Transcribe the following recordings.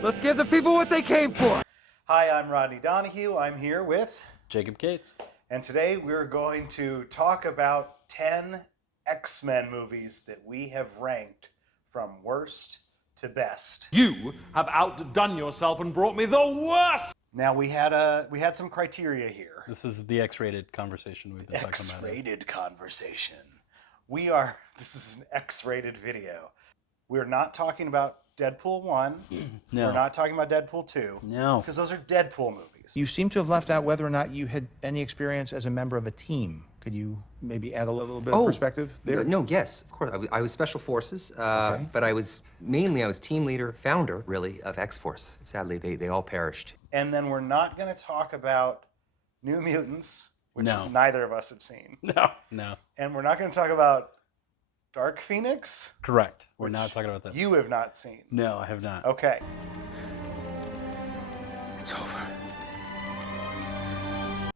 Let's give the people what they came for. Hi, I'm Rodney Donahue. I'm here with... Jacob Cates. And today we're going to talk about 10 X-Men movies that we have ranked from worst to best. You have outdone yourself and brought me the worst. Now we had some criteria here. This is the X-rated conversation we've been talking about. X-rated conversation. This is an X-rated video. We're not talking about Deadpool 1. No. We're not talking about Deadpool 2. No. Because those are Deadpool movies. You seem to have left out whether or not you had any experience as a member of a team. Could you maybe add a little bit of perspective there? No, yes, of course. I was Special Forces, but I was team leader, founder, really, of X-Force. Sadly, they all perished. And then we're not going to talk about New Mutants, which neither of us have seen. No. And we're not going to talk about Dark Phoenix. Correct. We're not talking about that. You have not seen. No, I have not. Okay. It's over.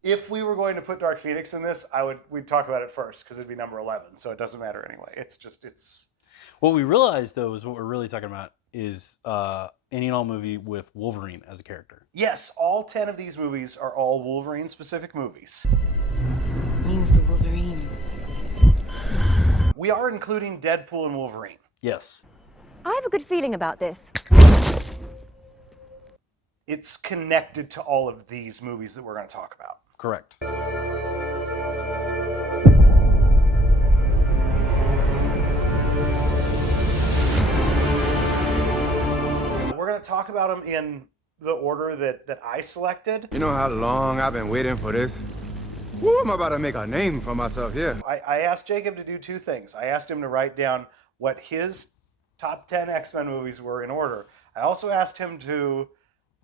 If we were going to put Dark Phoenix in this, we'd talk about it first because it'd be number 11. So it doesn't matter anyway. It's. What we realized though is what we're really talking about is any and all movie with Wolverine as a character. Yes, all 10 of these movies are all Wolverine specific movies. Means the Wolverine. We are including Deadpool and Wolverine. Yes. I have a good feeling about this. It's connected to all of these movies that we're going to talk about. Correct. We're going to talk about them in the order that I selected. You know how long I've been waiting for this? Woo, I'm about to make a name for myself here. I asked Jacob to do two things. I asked him to write down what his top 10 X-Men movies were in order. I also asked him to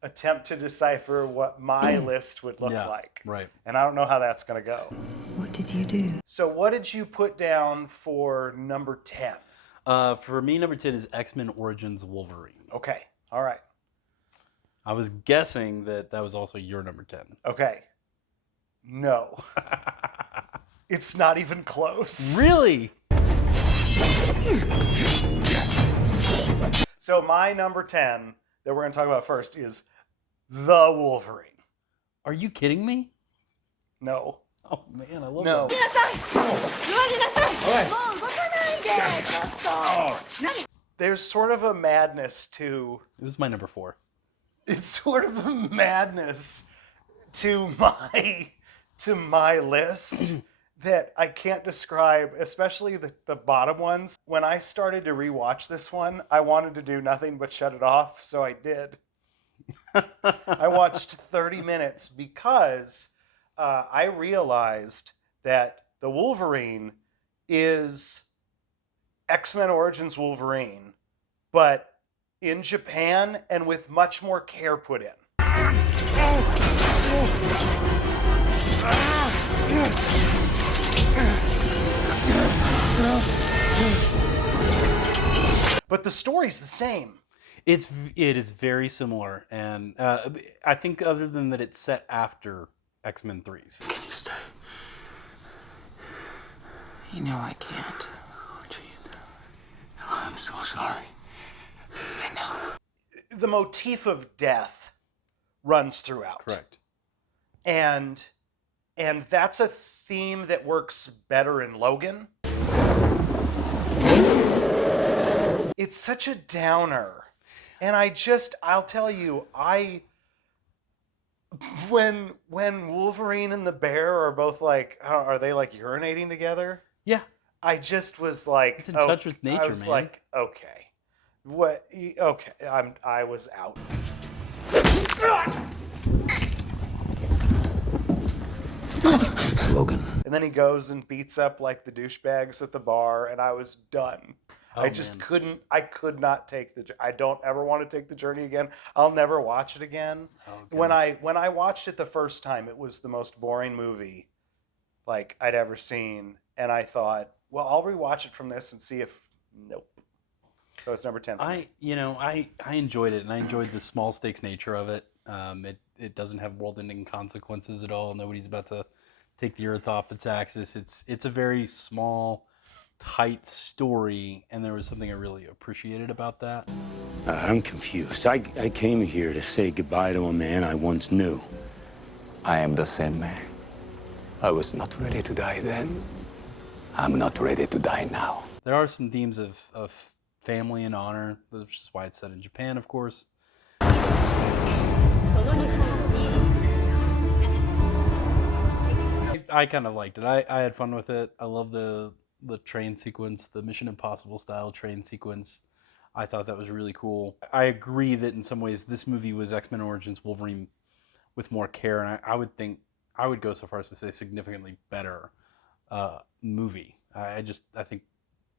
attempt to decipher what my list would look like. Right. And I don't know how that's going to go. What did you do? So what did you put down for number 10? For me, number 10 is X-Men Origins Wolverine. Okay. All right. I was guessing that was also your number 10. Okay. No. It's not even close. Really? So my number 10 that we're going to talk about first is The Wolverine. Are you kidding me? No. Oh man, I love No. that. There's sort of a madness to... It was my number 4. It's sort of a madness to my list that I can't describe, especially the bottom ones. When I started to rewatch this one, I wanted to do nothing but shut it off, so I did. I watched 30 minutes because I realized that the Wolverine is X-Men Origins Wolverine, but in Japan and with much more care put in. But the story's the same. It is very similar, and I think other than that, it's set after X-Men 3s. Can you stay? You know I can't. Oh, gee. I'm so sorry. I know. The motif of death runs throughout. Correct. And that's a theme that works better in Logan. It's such a downer. And I'll tell you, when Wolverine and the bear are both like, are they like urinating together? Yeah. I just was like, It's in touch with nature, I was man. like, okay. What? Okay. I was out. Logan. And then he goes and beats up like the douchebags at the bar, and I was done. I just couldn't. I could not take I don't ever want to take the journey again. I'll never watch it again. When I watched it the first time, it was the most boring movie like I'd ever seen, and I thought, well, I'll rewatch it from this and see if nope. So it's number 10. For me. I enjoyed it, and I enjoyed the small stakes nature of it. It doesn't have world-ending consequences at all. Nobody's about to take the Earth off its axis. It's a very small, tight story, and there was something I really appreciated about that. I'm confused. I came here to say goodbye to a man I once knew. I am the same man. I was not ready to die then. I'm not ready to die now. There are some themes of family and honor, which is why it's set in Japan, of course. I kind of liked it. I had fun with it. I love the train sequence, the Mission Impossible style train sequence. I thought that was really cool. I agree that in some ways this movie was X-Men Origins Wolverine with more care, and I would go so far as to say significantly better movie. I think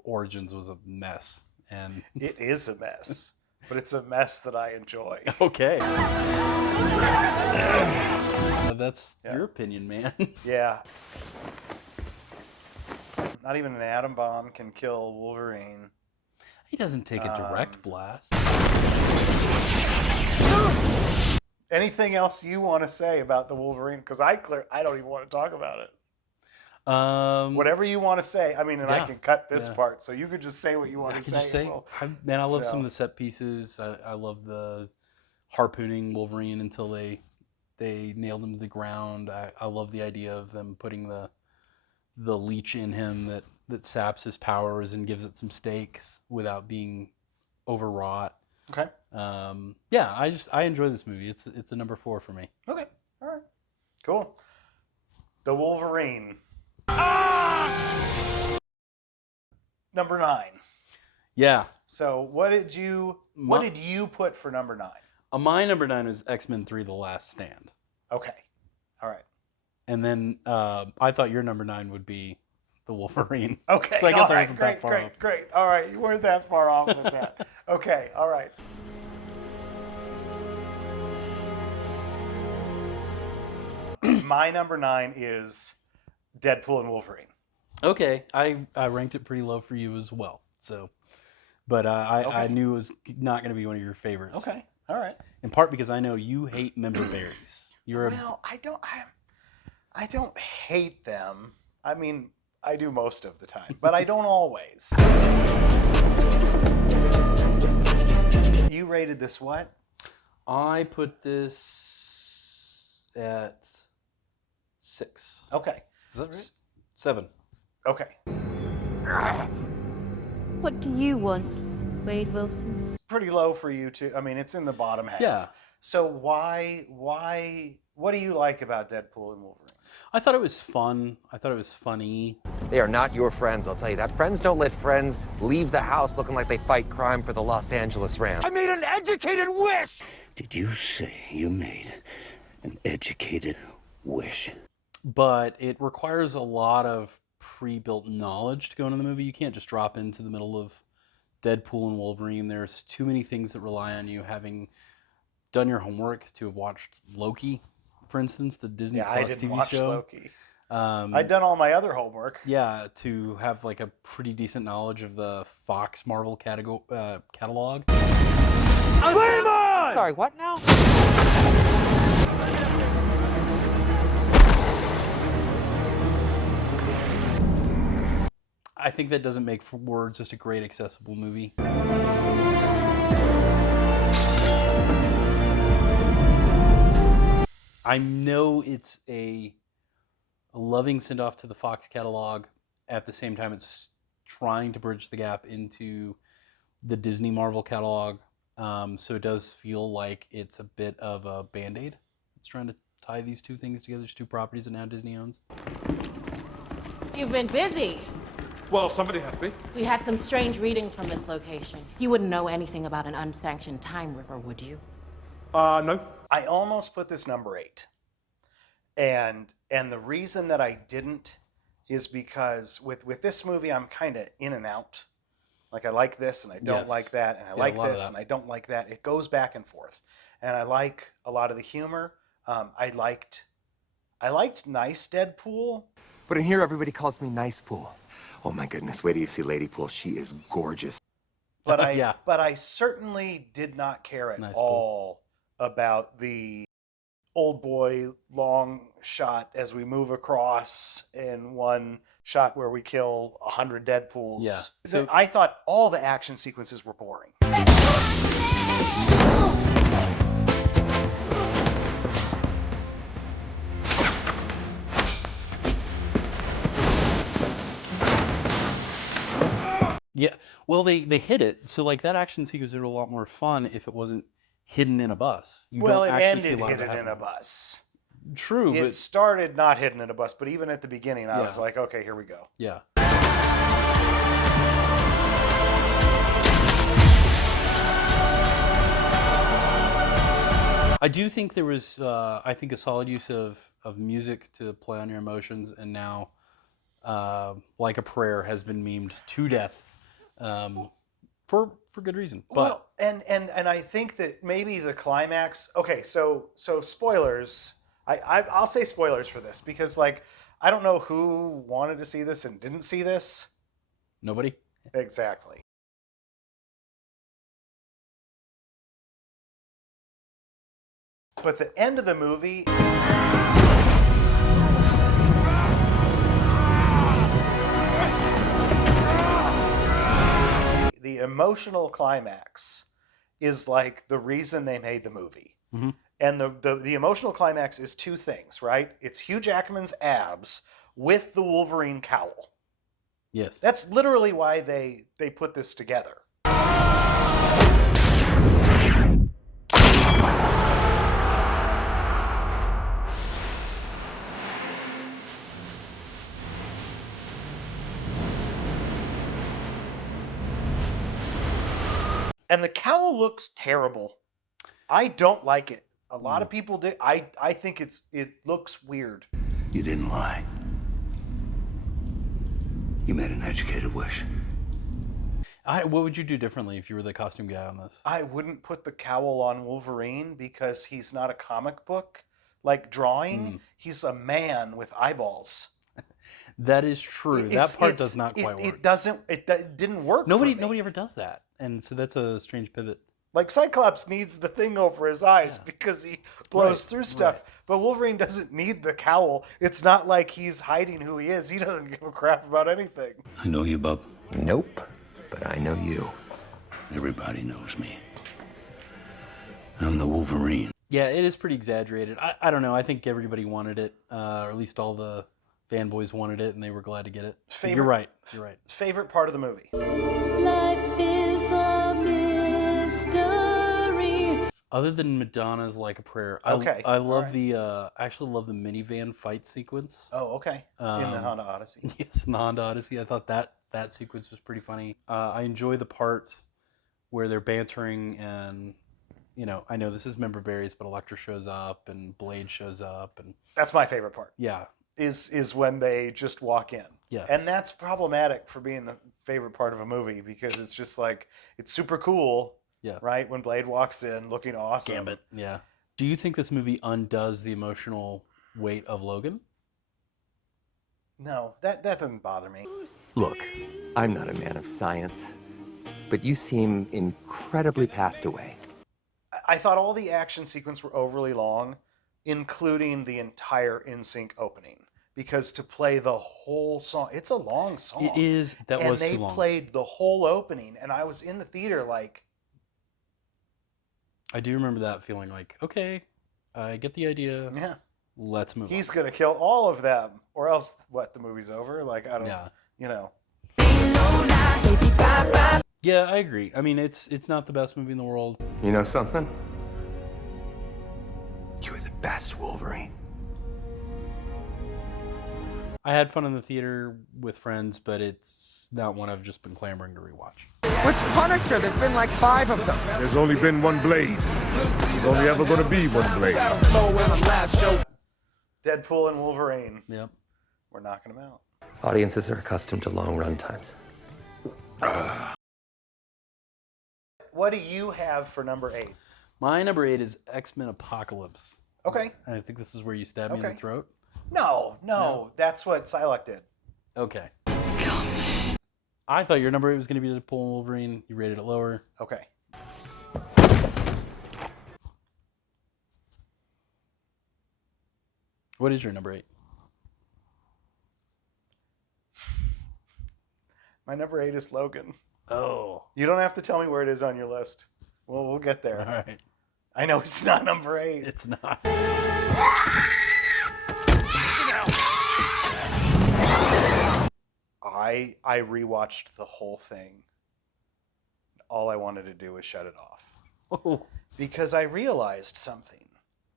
Origins was a mess, and It is a mess, but it's a mess that I enjoy. okay. That's your opinion, man. Yeah. Not even an atom bomb can kill Wolverine. He doesn't take a direct blast. Anything else you want to say about the Wolverine? Because I don't even want to talk about it. Whatever you want to say. I mean, and I can cut this part, so you could just say what you want to say. Man, I love some of the set pieces. I love the harpooning Wolverine until they nailed him to the ground. I love the idea of them putting the leech in him that saps his powers and gives it some stakes without being overwrought. Okay. Yeah, I enjoy this movie. It's a number 4 for me. Okay. All right. Cool. The Wolverine. Number 9. Yeah. So what did you put for number 9? My number 9 was X-Men 3: The Last Stand. Okay. All right. And then I thought your number 9 would be the Wolverine. Okay. So I guess all I right. wasn't that far off. Great. All right. You weren't that far off with that. Okay. All right. My number 9 is Deadpool and Wolverine. Okay, I ranked it pretty low for you as well. So, but I knew it was not going to be one of your favorites. Okay. All right. In part because I know you hate member berries. Well, I don't hate them. I mean, I do most of the time, but I don't always. You rated this what? I put this at 6. Okay. Is that right? 7. Okay. What do you want, Wade Wilson? Pretty low for you too. I mean, it's in the bottom half. Yeah. So why, what do you like about Deadpool and Wolverine? I thought it was fun. I thought it was funny. They are not your friends, I'll tell you that. Friends don't let friends leave the house looking like they fight crime for the Los Angeles Rams. I made an educated wish! Did you say you made an educated wish? But it requires a lot of pre-built knowledge to go into the movie. You can't just drop into the middle of Deadpool and Wolverine. There's too many things that rely on you having done your homework, to have watched Loki, for instance, the Disney Plus I didn't TV watch show. Loki. I'd done all my other homework. Yeah, to have like a pretty decent knowledge of the Fox Marvel catalog. Sorry, what now? I think that doesn't make for words just a great accessible movie. I know it's a loving send-off to the Fox catalog. At the same time, it's trying to bridge the gap into the Disney Marvel catalog. So it does feel like it's a bit of a Band-Aid. It's trying to tie these two things together, these two properties that now Disney owns. You've been busy. Well, somebody had to be. We had some strange readings from this location. You wouldn't know anything about an unsanctioned time ripper, would you? No. I almost put this number 8. And the reason that I didn't is because with this movie, I'm kind of in and out. Like, I like this and I don't like that, and I like this and I don't like that. It goes back and forth. And I like a lot of the humor. I liked Nice Deadpool. But in here, everybody calls me Nice Pool. Oh my goodness, wait till you see Lady Pool. She is gorgeous. But I certainly did not care at all about the old boy long shot as we move across in one shot where we kill 100 Deadpools. Yeah. So I thought all the action sequences were boring. Yeah, well, they hid it. So like that action sequence would be a lot more fun if it wasn't hidden in a bus. You Well, don't it actually see a ended lot of hidden it in a happening. bus. True, It but started not hidden in a bus, but even at the beginning, I was Yeah. like, okay, here we go. yeah. I do think there was, I think, a solid use of music to play on your emotions, and now, like a prayer, has been memed to death, for good reason. But Well, and I think that maybe the climax. Okay, so spoilers. I'll say spoilers for this because like I don't know who wanted to see this and didn't see this. nobody. Exactly. But the end of the movie. The emotional climax is like the reason they made the movie. Mhm. And the emotional climax is two things, right? It's Hugh Jackman's abs with the Wolverine cowl. Yes. That's literally why they put this together. And the cowl looks terrible. I don't like it. A lot of people do. I think it looks weird. You didn't lie. You made an educated wish. What would you do differently if you were the costume guy on this? I wouldn't put the cowl on Wolverine because he's not a comic book like drawing. He's a man with eyeballs. That is true. That part does not quite work. It doesn't. It didn't work. Nobody for me. ever does that, and so that's a strange pivot. Like Cyclops needs the thing over his eyes because he blows through stuff. But Wolverine doesn't need the cowl. It's not like he's hiding who he is. He doesn't give a crap about anything. I know you, bub. Nope, but I know you. Everybody knows me. I'm the Wolverine. Yeah, it is pretty exaggerated. I don't know. I think everybody wanted it, or at least all the fanboys wanted it, and they were glad to get it. You're right. You're right. Favorite part of the movie? Life is a mystery. Other than Madonna's "Like a Prayer," Okay, I love alright. I actually love the minivan fight sequence. Oh, okay. In the Honda Odyssey. Yes, in the Honda Odyssey. I thought that sequence was pretty funny. I enjoy the part where they're bantering and, you know, I know this is member berries, but Elektra shows up and Blade shows up, and That's my favorite part. yeah, Is when they just walk in. Yeah. And that's problematic for being the favorite part of a movie because it's just like it's super cool. Yeah. Right? When Blade walks in looking awesome. Gambit. Yeah. Do you think this movie undoes the emotional weight of Logan? No, that doesn't bother me. Look, I'm not a man of science, but you seem incredibly passed away. I thought all the action sequences were overly long, including the entire NSYNC opening. Because to play the whole song, it's a long song. It is. That was too long. And they played the whole opening, and I was in the theater like, I do remember that feeling like, okay, I get the idea. yeah, Let's move he's on. gonna kill all of them, or else what? The movie's over. Like I don't, Yeah. you know. Yeah, I agree. I mean, it's not the best movie in the world. You know something? You're the best Wolverine. I had fun in the theater with friends, but it's not one I've just been clamoring to rewatch. Which Punisher? There's been like 5 of them. There's only been one Blade. There's only ever going to be one Blade. Deadpool and Wolverine. Yep. We're knocking them out. Audiences are accustomed to long run times. What do you have for number 8? My number 8 is X-Men Apocalypse. Okay. And I think this is where you stab me in the Okay. throat. No, that's what Psylocke did. Okay. I thought your number 8 was going to be Deadpool and Wolverine. You rated it lower. Okay. What is your number 8? My number 8 is Logan. Oh. You don't have to tell me where it is on your list. We'll get there. All right. I know it's not number 8. It's not. I rewatched the whole thing. All I wanted to do was shut it off. Oh. Because I realized something.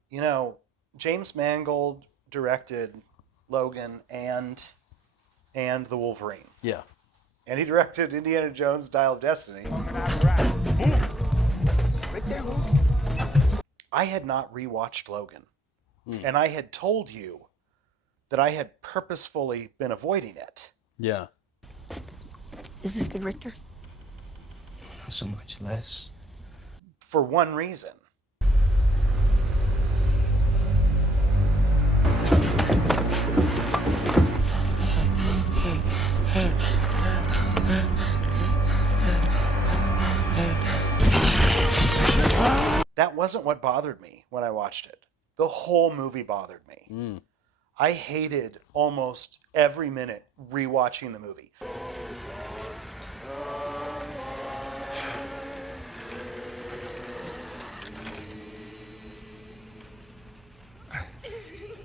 You know, James Mangold directed Logan and The Wolverine. Yeah. And he directed Indiana Jones' Dial of Destiny. I had not rewatched Logan. And I had told you that I had purposefully been avoiding it. Yeah. Is this good, Richter? Not so much less. For one reason. That wasn't what bothered me when I watched it. The whole movie bothered me. I hated almost every minute rewatching the movie.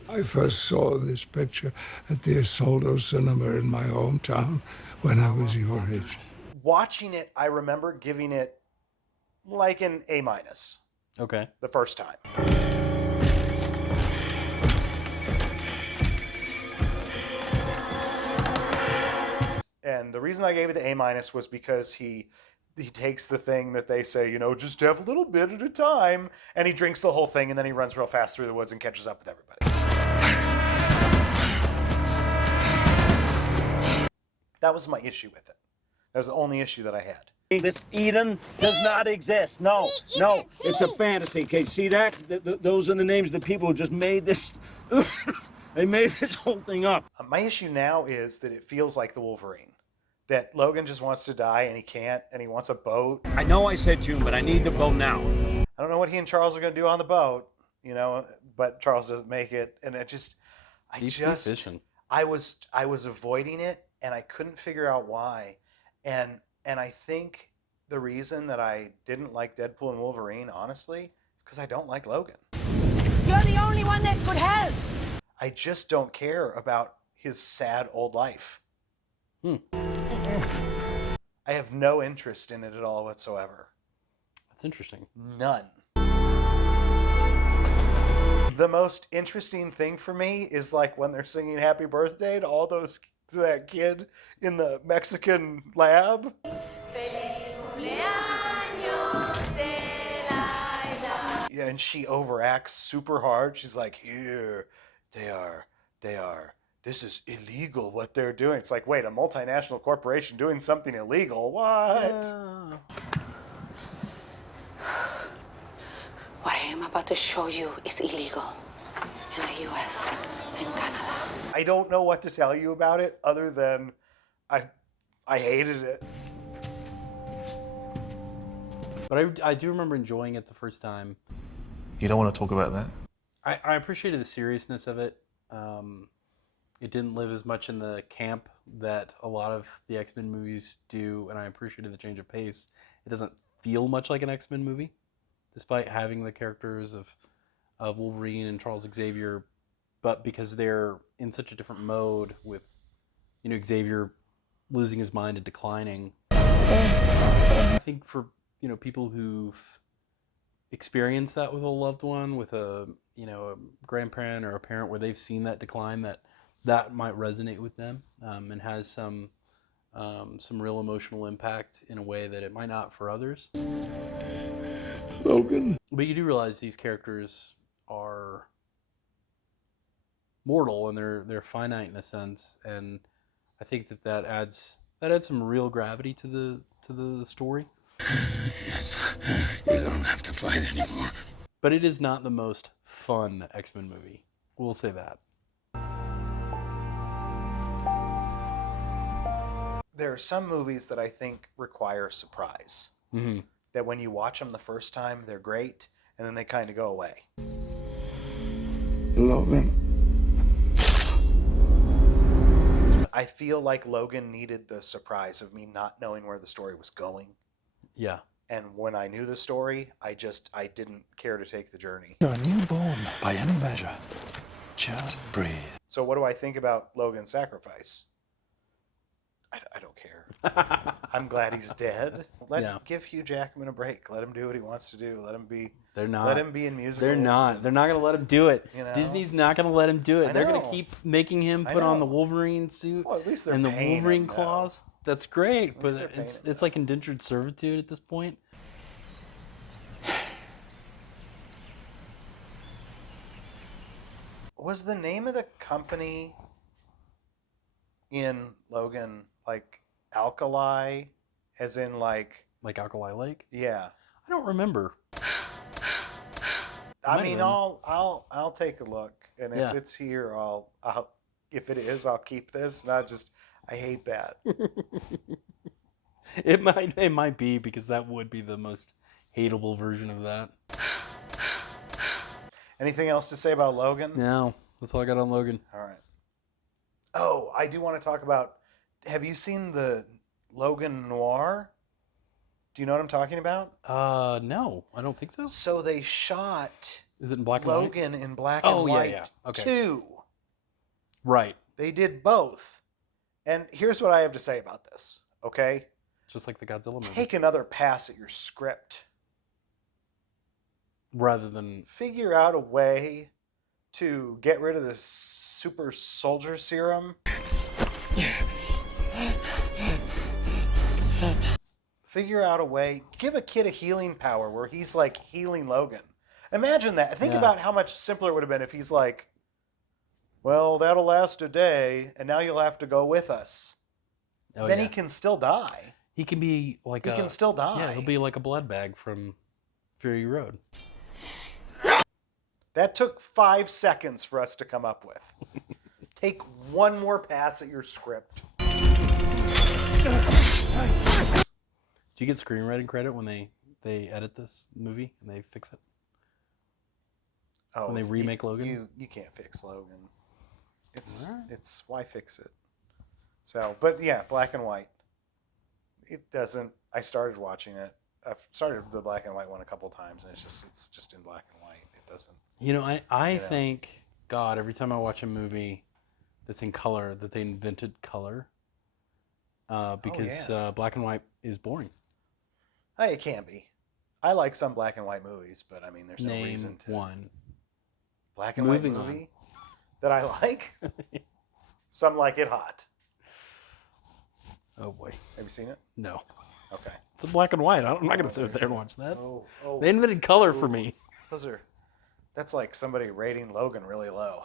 I first saw this picture at the Isolde Cinema in my hometown when I was your age. Watching it, I remember giving it like an A-. Okay. The first time. And the reason I gave it the A- was because he takes the thing that they say, you know, just have a little bit at a time, and he drinks the whole thing, and then he runs real fast through the woods and catches up with everybody. That was my issue with it. That was the only issue that I had. This Eden does not exist. No, it's a fantasy. Okay, see that? Those are the names of the people who just made this. They made this whole thing up. My issue now is that it feels like the Wolverine. That Logan just wants to die and he can't, and he wants a boat. I know I said June, but I need the boat now. I don't know what he and Charles are going to do on the boat, you know, but Charles doesn't make it, and it just, I was avoiding it, and I couldn't figure out why, and I think the reason that I didn't like Deadpool and Wolverine, honestly, is because I don't like Logan. You're the only one that could help. I just don't care about his sad old life. I have no interest in it at all whatsoever. That's interesting. None. The most interesting thing for me is like when they're singing Happy Birthday to that kid in the Mexican lab. Yeah, and she overacts super hard. She's like, here, they are, this is illegal what they're doing. It's like, wait, a multinational corporation doing something illegal? What? What I am about to show you is illegal in the U.S. and Canada. I don't know what to tell you about it other than I hated it. But I do remember enjoying it the first time. You don't want to talk about that? I appreciated the seriousness of it. It didn't live as much in the camp that a lot of the X-Men movies do, and I appreciated the change of pace. It doesn't feel much like an X-Men movie, despite having the characters of Wolverine and Charles Xavier, but because they're in such a different mode with, you know, Xavier losing his mind and declining. I think for, you know, people who've experienced that with a loved one, with a, you know, a grandparent or a parent where they've seen that decline, that might resonate with them, and has some real emotional impact in a way that it might not for others. Logan. But you do realize these characters are mortal and they're finite in a sense, and I think that adds some real gravity to the story. You don't have to fight anymore. But it is not the most fun X-Men movie. We'll say that. There are some movies that I think require surprise. Mm-hmm. That when you watch them the first time, they're great, and then they kind of go away. I feel like Logan needed the surprise of me not knowing where the story was going. Yeah. And when I knew the story, I didn't care to take the journey. You're a newborn by any measure. Just breathe. So what do I think about Logan's sacrifice? I don't care. I'm glad he's dead. Give Hugh Jackman a break. Let him do what he wants to do. Let him be. They're not. Let him be in musicals. They're not. They're not going to let him do it. You know? Disney's not going to let him do it. I They're going to know. keep making him put on the Wolverine suit Well, at least they're and the paying Wolverine him, though. claws. That's great, but they're paying it's like indentured servitude at this point. Was the name of the company in Logan like Alkali, as in like Alkali Lake? Yeah. I don't remember. I mean, I'll take a look, and if Yeah. it's here, I'll if it is, I'll keep this. Not just I hate that. It might be, because that would be the most hateable version of that. Anything else to say about Logan? No, that's all I got on Logan. All right. Oh, I do want to talk about. Have you seen the Logan Noir? Do you know what I'm talking about? No, I don't think so. So they shot. Is it in black and white? Logan in black Oh, and yeah, white yeah. Okay. 2. Right. They did both. And here's what I have to say about this, okay? Just like the Godzilla movie. Take another pass at your script. Rather than... Figure out a way to get rid of this super soldier serum. Figure out a way. Give a kid a healing power where he's like healing Logan. Imagine that. Think about how much simpler it would have been if he's like, well, that'll last a day, and now you'll have to go with us. Oh, Then yeah. he can still die. He can be like He can still die. Yeah, he'll be like a blood bag from Fury Road. That took 5 seconds for us to come up with. Take one more pass at your script. Do you get screenwriting credit when they edit this movie and they fix it? Oh, when they remake Logan? You can't fix Logan. It's why fix it? So, but yeah, black and white. It doesn't. I started watching it. I've started the black and white one a couple times, and it's just in black and white. It doesn't. You know, I think, God, every time I watch a movie that's in color, that they invented color, because black and white is boring. It can be. I like some black and white movies, but I mean, there's no Name reason to. one. Black and Moving white movie that I like. Some like it hot. Oh boy. Have you seen it? No. Okay. It's a black and white. I'm not going to sit there and watch that. They invented color for me. That's like somebody rating Logan really low.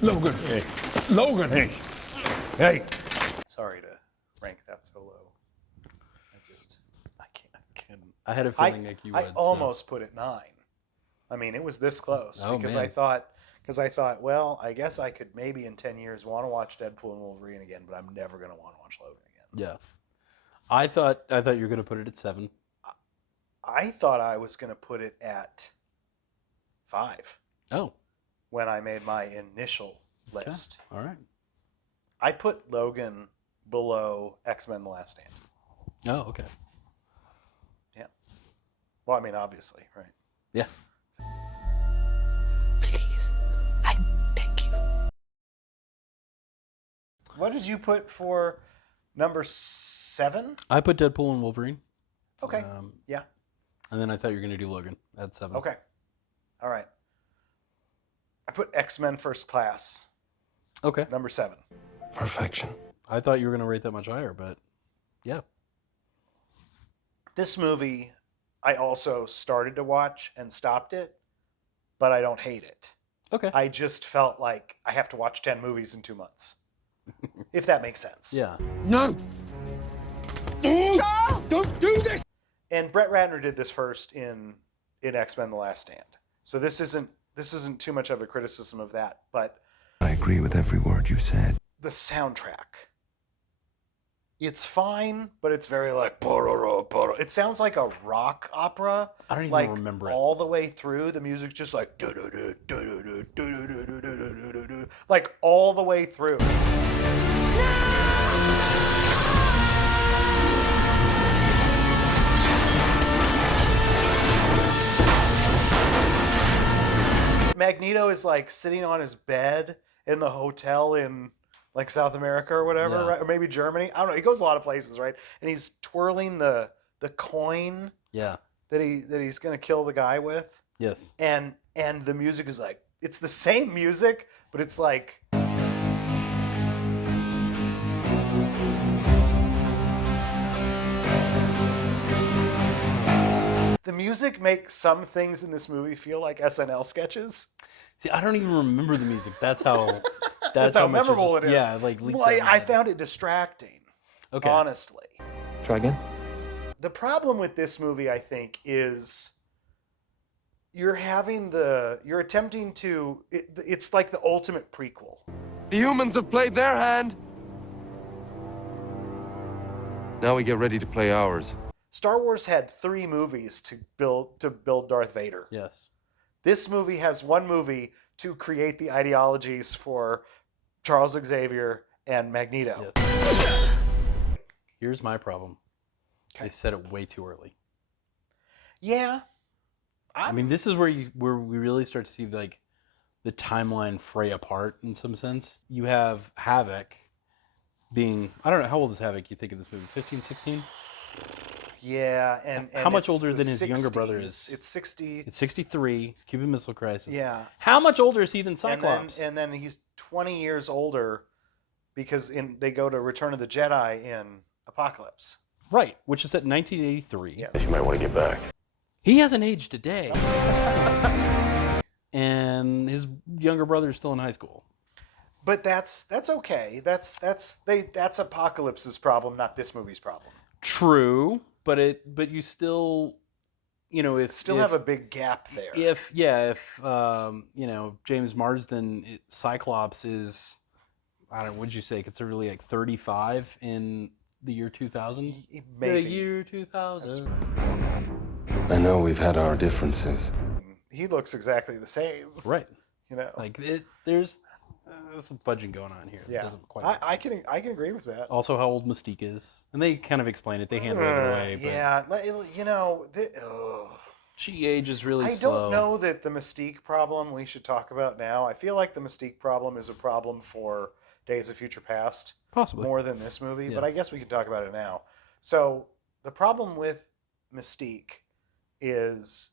Logan. Hey. Logan. Hey. Hey. Sorry to rank that so low. I can't. I had a feeling like you would. I almost put it 9. I mean, it was this close because man. I thought, well, I guess I could maybe in 10 years want to watch Deadpool and Wolverine again, but I'm never going to want to watch Logan again. Yeah. I thought you were going to put it at 7. I thought I was going to put it at 5. Oh. When I made my initial list. All right. I put Logan below X-Men: The Last Stand. Oh, okay. Yeah. Well, I mean, obviously, right? Yeah. Please, I beg you. What did you put for number 7? I put Deadpool and Wolverine. Okay. Yeah. And then I thought you were going to do Logan at 7. Okay. All right. I put X-Men First Class. Okay. Number 7. Perfection. I thought you were going to rate that much higher, but yeah. This movie, I also started to watch and stopped it, but I don't hate it. Okay. I just felt like I have to watch 10 movies in 2 months. If that makes sense. Yeah. No. Charles, don't do this. And Brett Ratner did this first in X-Men: The Last Stand. So this isn't too much of a criticism of that, but I agree with every word you said. the soundtrack. It's fine, but it's very like it sounds like a rock opera. I don't even like, remember it. all the way through. The music's just like like all the way through. Magneto is like sitting on his bed in the hotel in like South America or whatever, Yeah. right? Or maybe Germany. I don't know. He goes a lot of places, right? And he's twirling the coin Yeah. that he's gonna kill the guy with. Yes. And the music is like, it's the same music, but it's like the music makes some things in this movie feel like SNL sketches. See, I don't even remember the music. That's how. That's how much memorable just, it is. Yeah, like leaked Well, out. I found it distracting. Okay. Honestly. Try again. The problem with this movie, I think, is you're attempting to, it's like the ultimate prequel. The humans have played their hand. Now we get ready to play ours. Star Wars had 3 movies to build Darth Vader. Yes. This movie has 1 movie to create the ideologies for Charles Xavier and Magneto. Yes. Here's my problem. I said it way too early. Yeah. I mean, this is where we really start to see like the timeline fray apart in some sense. You have Havoc being, I don't know, how old is Havoc, you think, in this movie? 15, 16? Yeah, and how much it's older the than his younger brother 60s. is? It's 60. It's 63. It's Cuban Missile Crisis. Yeah. How much older is he than Cyclops? And then he's 20 years older because they go to Return of the Jedi in Apocalypse. Right, which is set in 1983. Yeah. You might want to get back. He hasn't aged a day. And his younger brother is still in high school. But that's okay. That's Apocalypse's problem, not this movie's problem. True, but you still, if have a big gap there. If James Marsden Cyclops is, I don't know, what'd you say, considerably like 35 in the year 2000? Maybe. The year 2000. I know we've had our differences. He looks exactly the same. Right. Like there's some fudging going on here. Yeah. It doesn't quite I can agree with that. Also, how old Mystique is, and they kind of explain it. They handle it away. But Yeah, she ages really I slow. don't know that the Mystique problem we should talk about now. I feel like the Mystique problem is a problem for Days of Future Past. Possibly. More than this movie, Yeah. but I guess we can talk about it now. So the problem with Mystique is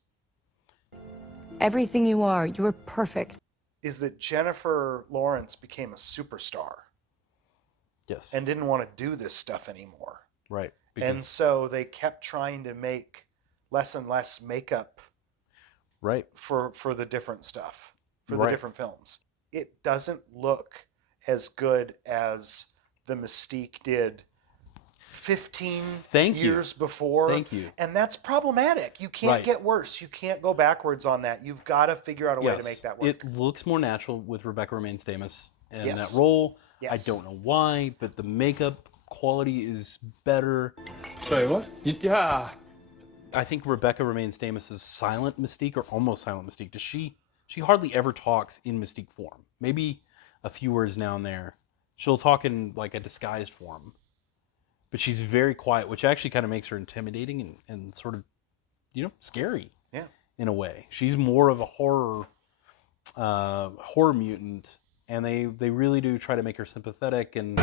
Everything you are perfect. Is that Jennifer Lawrence became a superstar. Yes. And didn't want to do this stuff anymore. Right. And so they kept trying to make less and less makeup right for the different stuff, for the Right. different films. It doesn't look as good as the Mystique did 15 years before. Thank you. And that's problematic. You can't Right. get worse. You can't go backwards on that. You've got to figure out a way to make that work. It looks more natural with Rebecca Romaine Stamos in Yes. that role. Yes. I don't know why, but the makeup quality is better. Sorry, what? Yeah. I think Rebecca Romaine Stamos is silent Mystique, or almost silent Mystique. She hardly ever talks in Mystique form. Maybe a few words now and there. She'll talk in like a disguised form. But she's very quiet, which actually kind of makes her intimidating and sort of, scary. Yeah. In a way. She's more of a horror mutant, and they really do try to make her sympathetic, and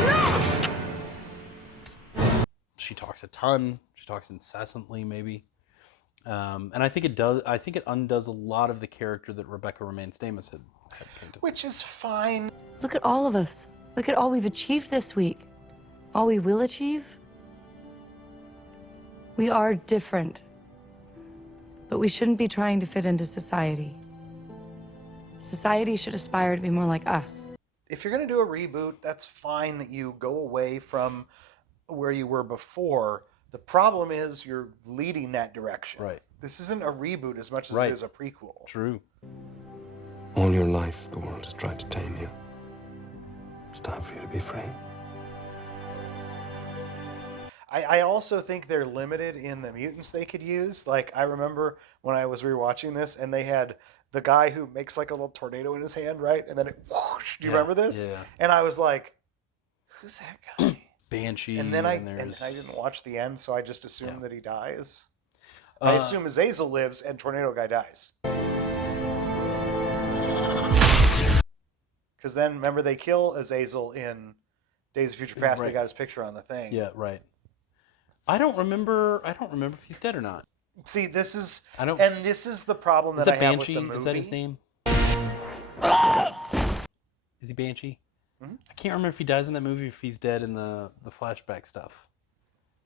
she talks a ton. She talks incessantly, maybe. And I think it undoes a lot of the character that Rebecca Romaine Stamos had painted. Which is fine. Look at all of us. Look at all we've achieved this week. All we will achieve. We are different. But we shouldn't be trying to fit into society. Society should aspire to be more like us. If you're going to do a reboot, that's fine that you go away from where you were before. The problem is you're leading that direction. Right. This isn't a reboot as much as Right. it is a prequel. True. All your life, the world has tried to tame you. It's time for you to be free. I also think they're limited in the mutants they could use. Like, I remember when I was rewatching this and they had the guy who makes like a little tornado in his hand, right? And then it whoosh. Do you remember this? Yeah. And I was like, who's that guy? Banshee. And then I there's... didn't watch the end, so I just assumed that he dies. Uh, I assume Azazel lives and Tornado Guy dies. Because then, remember, they kill Azazel in Days of Future Past. Right. They got his picture on the thing. Yeah, right. I don't remember if he's dead or not. See, this is and this is the problem Is that that I Banshee? have with the movie. Is that his name? Is he Banshee? Mm-hmm. I can't remember if he dies in that movie, if he's dead in the flashback stuff.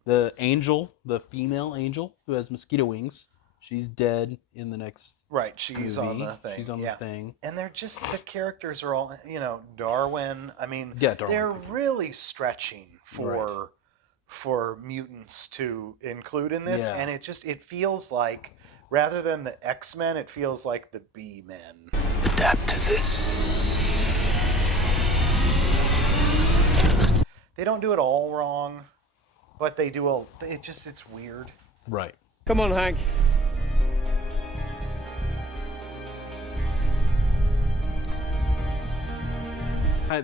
The angel, the female angel who has mosquito wings, she's dead in the next Right, she's on movie. the thing. She's on the thing. And they're just, the characters are all, Darwin. I mean, Yeah, Darwin. they're really stretching for mutants to include in this. Yeah. And it feels like, rather than the X-Men, it feels like the B-Men. Adapt to this. They don't do it all wrong, but they do it's weird. Right. Come on, Hank.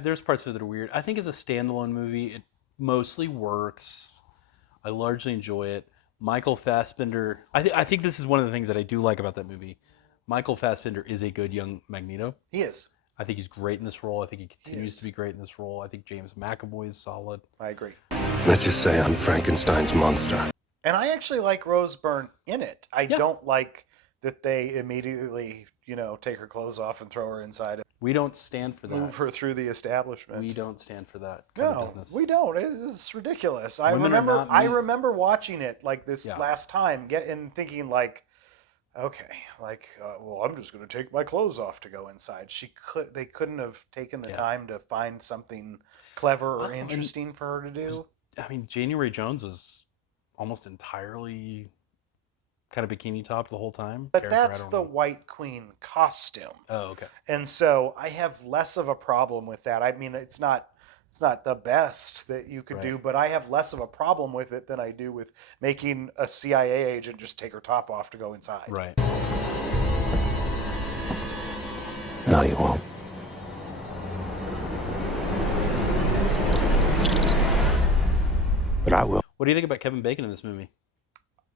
There's parts of it that are weird. I think as a standalone movie, it mostly works. I largely enjoy it. Michael Fassbender, I think this is one of the things that I do like about that movie. Michael Fassbender is a good young Magneto. He is. I think he's great in this role. I think he continues to be great in this role. I think James McAvoy is solid. I agree. Let's just say I'm Frankenstein's monster. And I actually like Rose Byrne in it. I don't like that they immediately, take her clothes off and throw her inside. We don't stand for that. Move her through the establishment. We don't stand for that kind of business. We don't. It's ridiculous. I Women are remember. not I meant- remember watching it like this last time, and thinking like, okay, well, I'm just going to take my clothes off to go inside. They couldn't have taken the time to find something clever or interesting for her to do. I mean, January Jones was almost entirely kind of bikini top the whole time. But Character, I that's don't the know. White Queen costume. Oh, okay. And so I have less of a problem with that. I mean, it's not the best that you could do, but I have less of a problem with it than I do with making a CIA agent just take her top off to go inside. Right. No, you won't. But I will. What do you think about Kevin Bacon in this movie?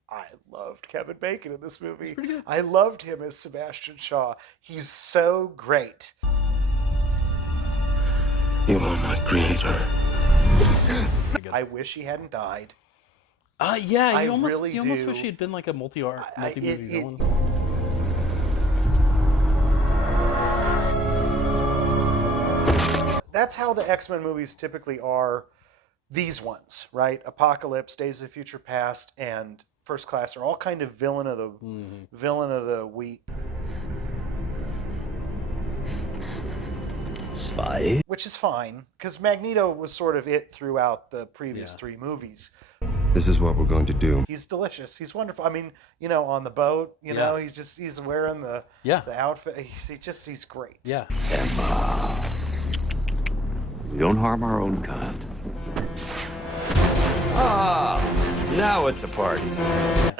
I loved Kevin Bacon in this movie. He's pretty good. I loved him as Sebastian Shaw. He's so great. You are my creator. I wish he hadn't died. Yeah, I you almost really wish do. he had been like a multi-movie villain. That's how the X-Men movies typically are. These ones, right? Apocalypse, Days of Future Past, and First Class are all kind of villain of the week. Zwei. Which is fine, because Magneto was sort of it throughout the previous three movies. This is what we're going to do. He's delicious. He's wonderful. I mean, on the boat, he's wearing the outfit. He's great. Yeah. We don't harm our own kind. Now it's a party.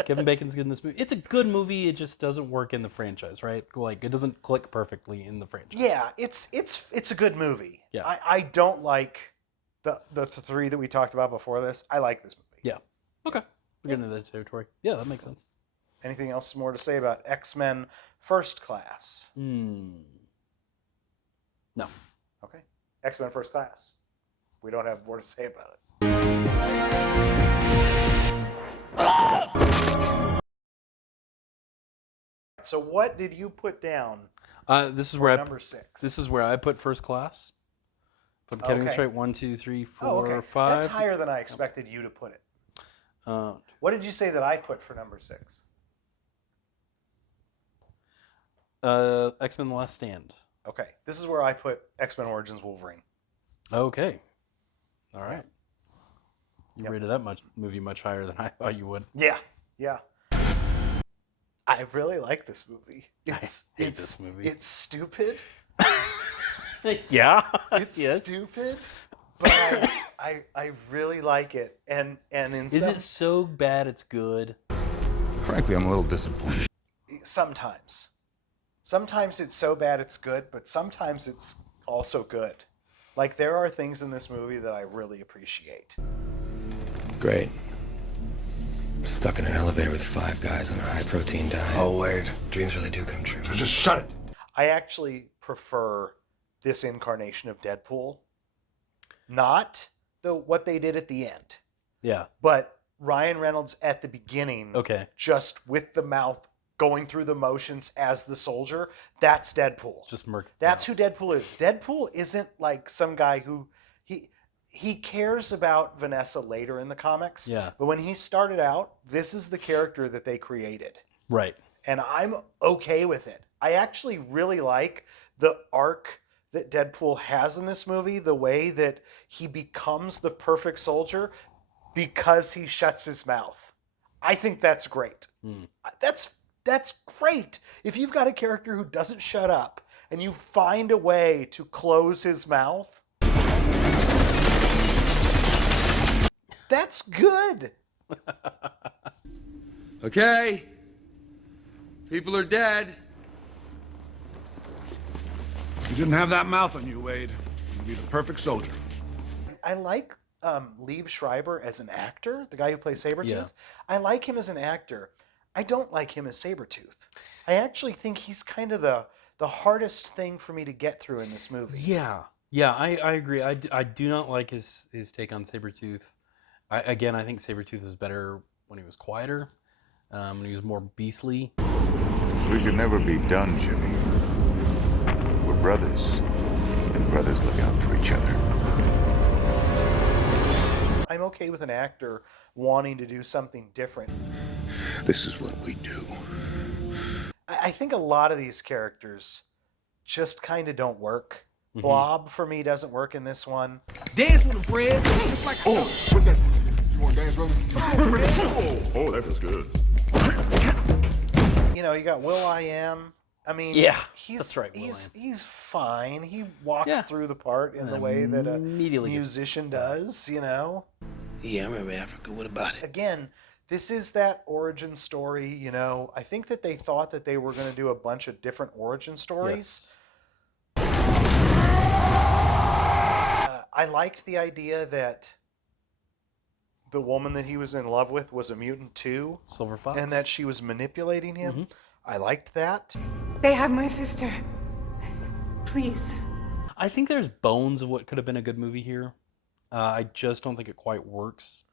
Kevin Bacon's good in this movie. It's a good movie. It just doesn't work in the franchise, right? Like, it doesn't click perfectly in the franchise. Yeah, it's a good movie. Yeah. I don't like the three that we talked about before this. I like this movie. Yeah. Okay. We're getting into that territory. Yeah, that makes sense. Anything else more to say about X-Men First Class? No. Okay. X-Men First Class. We don't have more to say about it. So what did you put down? This is where number 6. This is where I put First Class. If I'm counting straight, 1, 2, 3, 4, 5. That's higher than I expected you to put it. What did you say that I put for number 6? X-Men: The Last Stand. Okay, this is where I put X-Men Origins Wolverine. Okay. All right. You rated that movie much higher than I thought you would. Yeah. I really like this movie. I hate this movie. It's stupid. Yeah. It's stupid, but I really like it. And is it so bad it's good? Frankly, I'm a little disappointed. Sometimes. Sometimes it's so bad it's good, but sometimes it's also good. Like, there are things in this movie that I really appreciate. Great. Stuck in an elevator with 5 guys on a high-protein diet. Oh, wait. Dreams really do come true. Just shut it. I actually prefer this incarnation of Deadpool. Not what they did at the end, Yeah. but Ryan Reynolds at the beginning, Okay. just with the mouth going through the motions as the soldier. That's Deadpool. Just murk. That's who Deadpool is. Deadpool isn't like some guy who he cares about Vanessa later in the comics. Yeah. But when he started out, this is the character that they created. Right. And I'm okay with it. I actually really like the arc that Deadpool has in this movie, the way that he becomes the perfect soldier because he shuts his mouth. I think that's great. That's great. If you've got a character who doesn't shut up and you find a way to close his mouth, that's good. Okay. People are dead. If you didn't have that mouth on you, Wade, you'd be the perfect soldier. I like Liev Schreiber as an actor, the guy who plays Sabretooth. Yeah. I like him as an actor. I don't like him as Sabretooth. I actually think he's kind of the hardest thing for me to get through in this movie. Yeah. Yeah, I agree. I do not like his take on Sabretooth. I think Sabretooth was better when he was quieter, when he was more beastly. We could never be done, Jimmy. We're brothers, and brothers look out for each other. I'm okay with an actor wanting to do something different. This is what we do. I think a lot of these characters just kind of don't work. Mhm. Blob, for me, doesn't work in this one. Dance with him, Fred. Just like what's that? You want to dance with me? Oh, that feels good. You know, you got Will.i.am. I mean, Yeah, he's that's right, he's fine. He walks Yeah. through the part in the way that a musician does, you know. Yeah, I remember Africa. What about it? Again, this is that origin story, you know. I think that they thought that they were going to do a bunch of different origin stories. I liked the idea that the woman that he was in love with was a mutant too. Silver Fox. And that she was manipulating him. I liked that. They have my sister. Please. I think there's bones of what could have been a good movie here. I just don't think it quite works.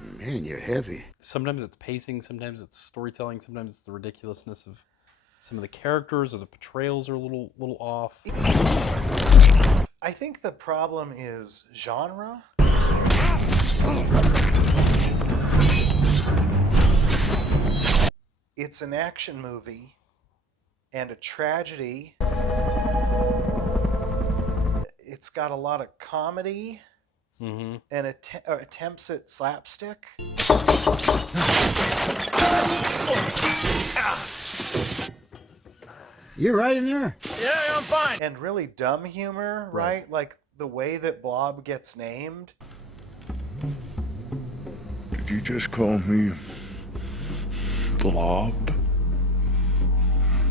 Man, you're heavy. Sometimes it's pacing, sometimes it's storytelling, sometimes it's the ridiculousness of some of the characters or the portrayals are a little off. I think the problem is genre. It's an action movie and a tragedy. It's got a lot of comedy and attempts at slapstick. You're right in there. Yeah, I'm fine. And really dumb humor, right? Like the way that Blob gets named. Did you just call me Blob?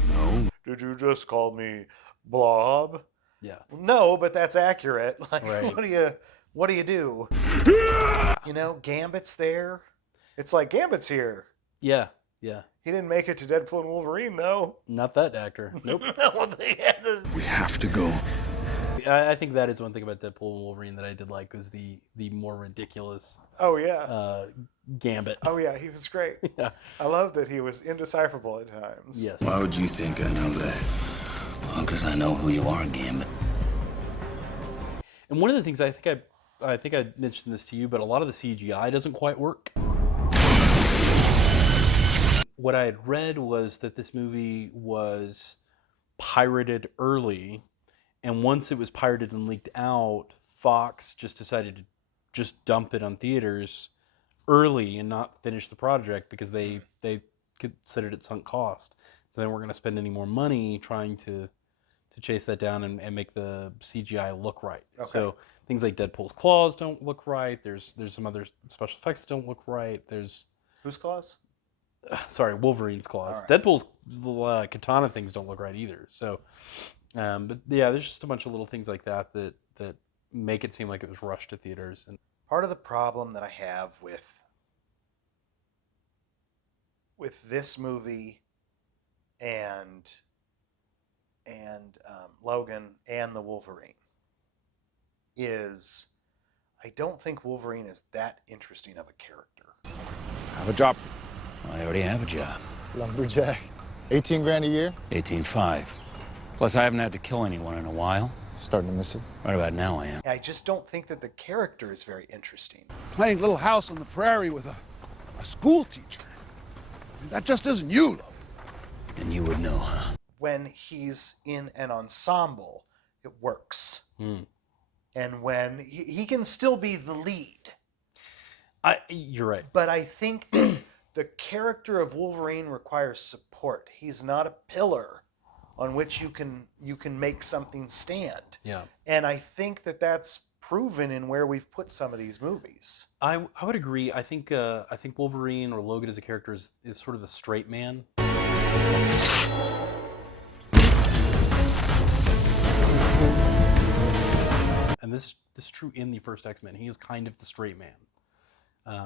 No. Did you just call me Blob? Yeah. No, but that's accurate. Like, Right. what do you do? You know, Gambit's there. It's like Gambit's here. Yeah, yeah. He didn't make it to Deadpool and Wolverine, though. Not that actor. Nope. Well, they had to... We have to go. I think that is one thing about Deadpool and Wolverine that I did like was the more ridiculous. Oh yeah. Gambit. Oh yeah, he was great. Yeah. I love that he was indecipherable at times. Yes. Why would you think I know that? Well, because I know who you are, Gambit. And one of the things I think I mentioned this to you, but a lot of the CGI doesn't quite work. What I had read was that this movie was pirated early, and once it was pirated and leaked out, Fox just decided to just dump it on theaters early and not finish the project because they considered it sunk cost. So they weren't going to spend any more money trying to chase that down and make the CGI look right. Okay. So things like Deadpool's claws don't look right. There's some other special effects that don't look right. There's Whose claws? Sorry, Wolverine's claws. All right. Deadpool's katana things don't look right either. So, but yeah, there's just a bunch of little things like that that make it seem like it was rushed to theaters. And Part of the problem that I have with this movie and Logan and the Wolverine is I don't think Wolverine is that interesting of a character. I have a job. I already have a job. Lumberjack. 18 grand a year? 18.5. Plus, I haven't had to kill anyone in a while. Starting to miss it. Right about now, I am. I just don't think that the character is very interesting. Playing Little House on the Prairie with a school teacher. That just isn't you, Logan. And you would know, huh? When he's in an ensemble, it works. And when he can still be the lead. You're right. But I think that the character of Wolverine requires support. He's not a pillar on which you can make something stand. Yeah. And I think that that's proven in where we've put some of these movies. I would agree. I think Wolverine or Logan as a character is sort of the straight man. And this is true in the first X-Men. He is kind of the straight man.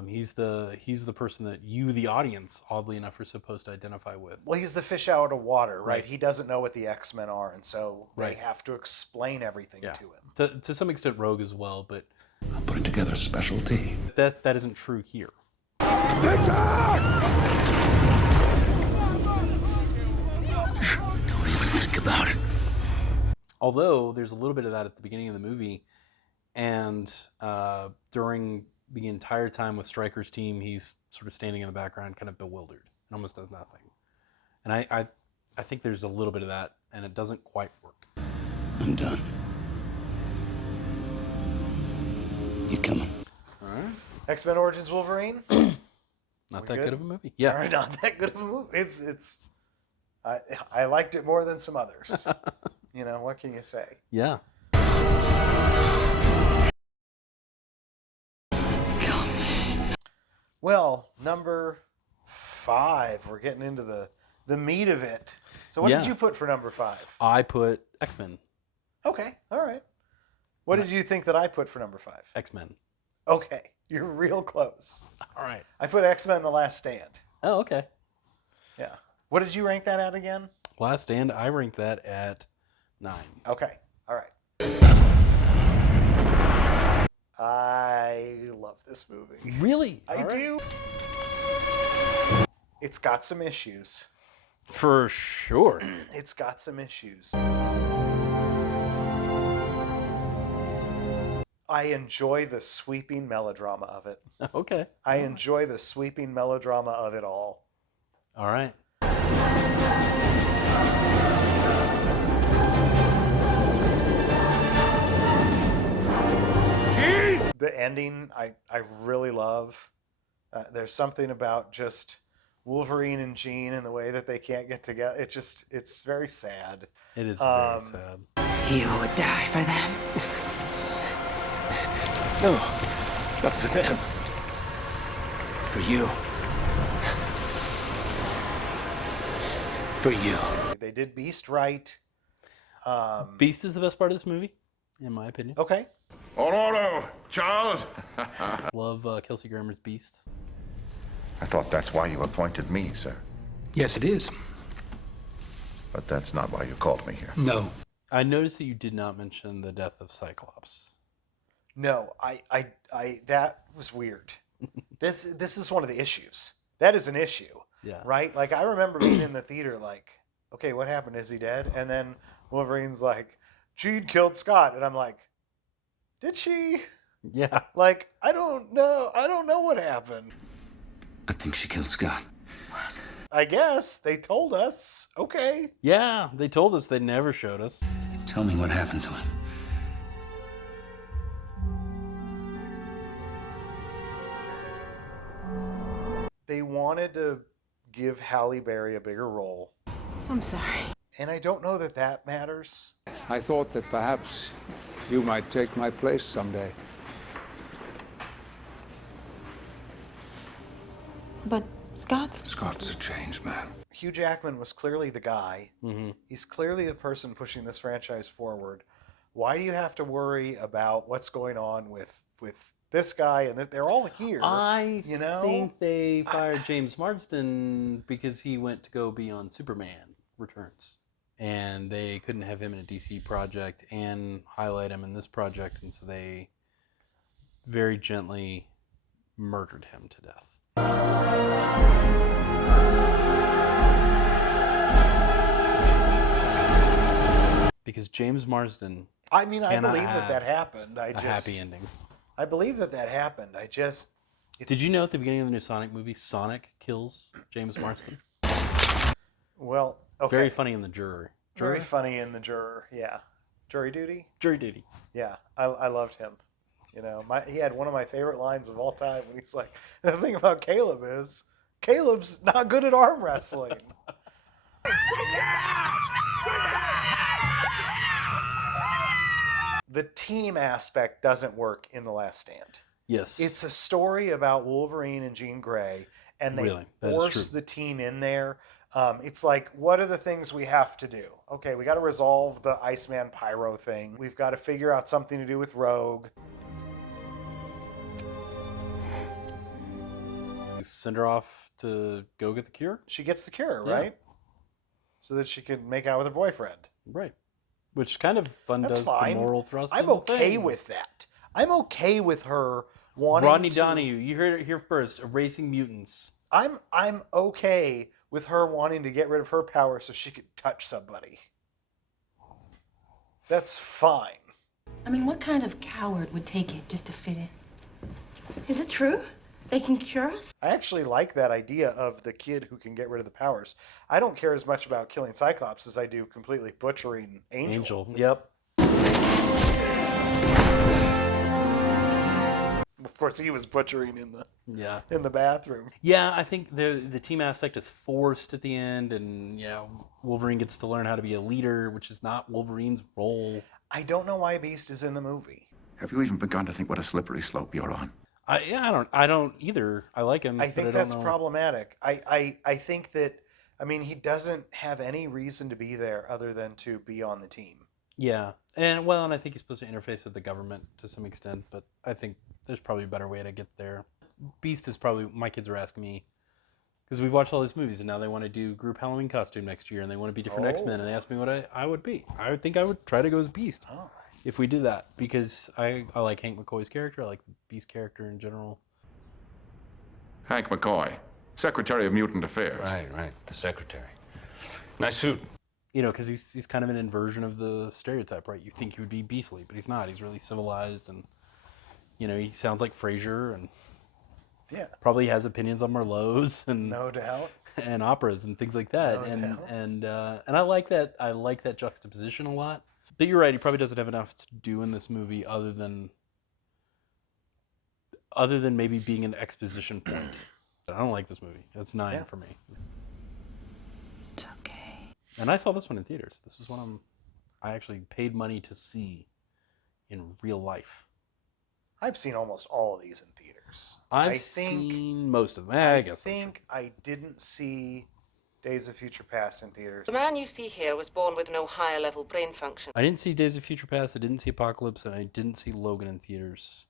He's the person that you, the audience, oddly enough, are supposed to identify with. Well, he's the fish out of water, right? Right. He doesn't know what the X-Men are, and so they Right. have to explain everything Yeah. to him. To some extent, Rogue as well, but I'm putting together a special team. that isn't true here. Don't even think about it. Although there's a little bit of that at the beginning of the movie, and during the entire time with Stryker's team, he's sort of standing in the background, kind of bewildered, and almost does nothing. And I think there's a little bit of that, and it doesn't quite work. I'm done. You coming? All right. X-Men Origins Wolverine? Not We that good? good of a movie. Yeah. All right, not that good of a movie. It's I liked it more than some others. You know, what can you say? Yeah. Well, number 5. We're getting into the meat of it. So what did Yeah. you put for number 5? I put X-Men. Okay, all right. What did you think that I put for number 5? X-Men. Okay, you're real close. All right. I put X-Men The Last Stand. Oh, okay. Yeah. What did you rank that at again? Last Stand, I ranked that at 9. Okay, all right. I love this movie. Really? I All right. do. It's got some issues. For sure. It's got some issues. I enjoy the sweeping melodrama of it. Okay. I enjoy the sweeping melodrama of it all. All right. The ending, I really love. There's something about just Wolverine and Jean and the way that they can't get together. It's very sad. It is very sad. You would die for them. No, not for them. For you. For you. They did Beast right. Beast is the best part of this movie, in my opinion. Okay. Ororo, Charles. Love Kelsey Grammer's Beast. I thought that's why you appointed me, sir. Yes, it is. But that's not why you called me here. No. I noticed that you did not mention the death of Cyclops. No, I that was weird. This is one of the issues. That is an issue. Yeah. Right? Like I remember being in the theater like, okay, what happened? Is he dead? And then Wolverine's like, Jean killed Scott. And I'm like, did she? Yeah. Like, I don't know what happened. I think she killed Scott. I guess they told us. Okay. Yeah, they told us. They never showed us. Tell me what happened to him. They wanted to give Halle Berry a bigger role. I'm sorry. And I don't know that that matters. I thought that perhaps you might take my place someday. But Scott's a changed man. Hugh Jackman was clearly the guy. Mm-hmm. He's clearly the person pushing this franchise forward. Why do you have to worry about what's going on with this guy? And they're all here. I you know? think they fired James Marsden because he went to go be on Superman Returns. And they couldn't have him in a DC project and highlight him in this project. And so they very gently murdered him to death. Because James Marsden. I mean, I believe that happened. A happy ending. I believe that happened. Did you know at the beginning of the new Sonic movie, Sonic kills James Marsden? Well, okay. Very funny in the juror. Very funny in the juror, yeah. Jury duty? Jury duty. Yeah, I loved him. You know, he had one of my favorite lines of all time when he's like, the thing about Caleb is, Caleb's not good at arm wrestling. The team aspect doesn't work in The Last Stand. Yes. It's a story about Wolverine and Jean Grey, and they force the team in there. It's like, what are the things we have to do? Okay, we got to resolve the Iceman Pyro thing. We've got to figure out something to do with Rogue. Send her off to go get the cure? She gets the cure, Yeah. right? So that she can make out with her boyfriend. Right. Which kind of undoes the moral thrust. I'm of the okay thing. with that. I'm okay with her wanting Rodney to... Donahue, you heard it here first. Erasing mutants. I'm okay with her wanting to get rid of her power so she could touch somebody. That's fine. I mean, what kind of coward would take it just to fit in? Is it true? They can cure us? I actually like that idea of the kid who can get rid of the powers. I don't care as much about killing Cyclops as I do completely butchering Angel. Yep. Of course, he was butchering in the bathroom. Yeah, I think the team aspect is forced at the end, and Wolverine gets to learn how to be a leader, which is not Wolverine's role. I don't know why Beast is in the movie. Have you even begun to think what a slippery slope you're on? I don't either. I like him. I think that's know. problematic. I think that, I mean, he doesn't have any reason to be there other than to be on the team. Yeah, and I think he's supposed to interface with the government to some extent, but I think there's probably a better way to get there. Beast is probably, my kids are asking me, because we've watched all these movies and now they want to do group Halloween costume next year and they want to be different X-Men, and they ask me what I would be. I would think I would try to go as Beast if we do that, because I like Hank McCoy's character, I like the Beast character in general. Hank McCoy, Secretary of Mutant Affairs. Right, the secretary. Nice suit. Because he's kind of an inversion of the stereotype, right? You think he would be beastly, but he's not. He's really civilized, and he sounds like Frasier, and probably has opinions on Merlots and no doubt, and operas and things like that. And I like that. I like that juxtaposition a lot. But you're right. He probably doesn't have enough to do in this movie other than maybe being an exposition point. I don't like this movie. It's 9 for me. It's okay. And I saw this one in theaters. This was one I actually paid money to see in real life. I've seen almost all of these in theaters. I've seen most of them. I guess I didn't see Days of Future Past in theaters. The man you see here was born with no higher level brain function. I didn't see Days of Future Past, I didn't see Apocalypse, and I didn't see Logan in theaters.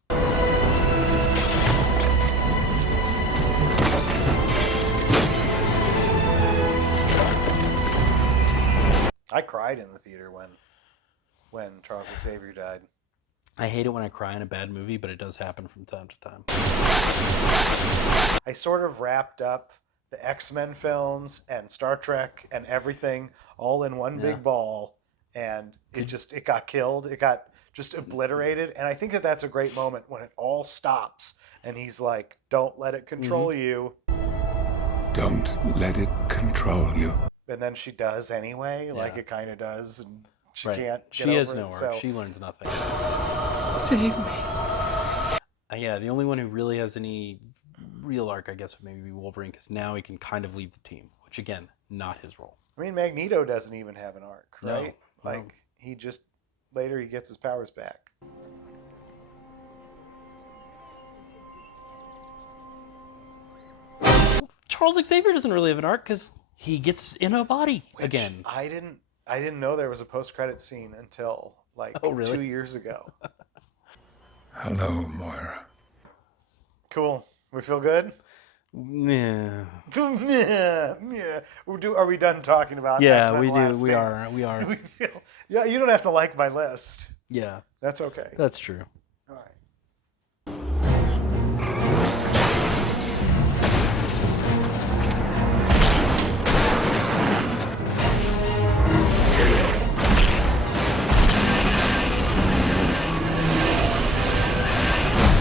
I cried in the theater when Charles Xavier died. I hate it when I cry in a bad movie, but it does happen from time to time. I sort of wrapped up the X-Men films and Star Trek and everything all in one big ball, and it got killed. It got just obliterated, and I think that's a great moment when it all stops, and he's like, "Don't let it control you." Don't let it control you. And then she does anyway, like it kind of does, and she can't get She has over no it, arc. so- She learns nothing. Save me. Yeah, the only one who really has any real arc, I guess, would maybe be Wolverine, because now he can kind of lead the team, which, again, not his role. I mean, Magneto doesn't even have an arc, No, right? no. Like, he just, later he gets his powers back. Charles Xavier doesn't really have an arc because he gets in a body again. I didn't know there was a post-credit scene until like 2 years ago. Hello, Moira. Cool. We feel good? Yeah. Yeah. Are we done talking about Yeah, X-Men we The do. Last We Stand? are. We are. Yeah, you don't have to like my list. Yeah. That's okay. That's true. All right.